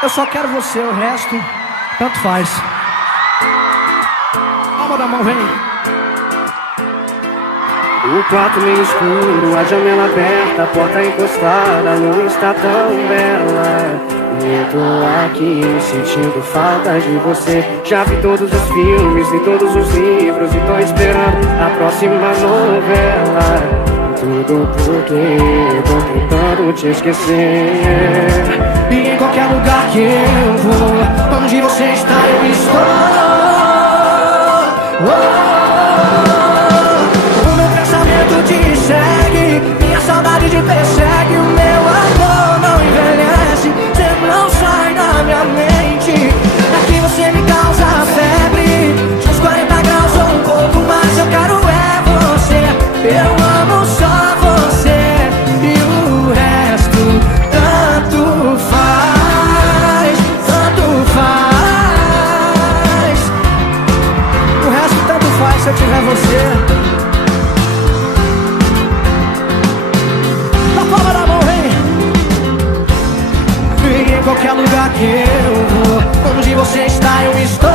Eu só quero você, o resto, tanto faz. Palma da mão, vem. O quarto meio escuro, a janela aberta, a porta encostada, a luz está tão bela. E eu tô aqui sentindo falta de você. Já vi todos os filmes, li todos os livros e tô esperando a próxima novela. Tudo porque tô tentando te esquecer. E em qualquer lugar que eu vou, onde você está eu estou. O meu pensamento te segue, minha saudade te persegue. O meu amor não envelhece, você não sai da minha mente. Daqui você me causa febre, de uns 40 graus ou um pouco mais. Eu quero é você, eu amo só você. E o resto tanto faz, tanto faz. O resto tanto faz se eu tiver você. Na palma da mão, vem. E em qualquer lugar que eu vou, onde você está eu estou.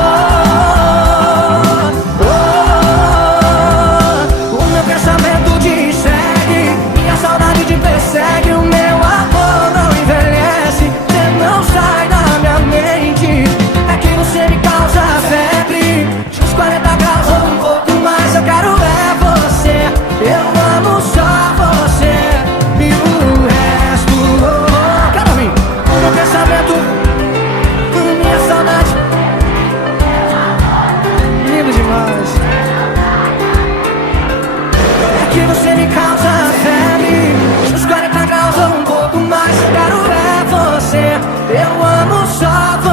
O meu pensamento te segue, minha saudade te persegue. O meu amor não envelhece, você não sai da minha mente. É que você me causa febre, de uns 40 graus ou um pouco mais. Eu quero é você, eu amo só você. E o resto, quero ouvir. O meu pensamento, minha saudade, lindo demais. É que você me causa febre, uns 40 graus ou um pouco mais. Eu quero é você, eu amo só você.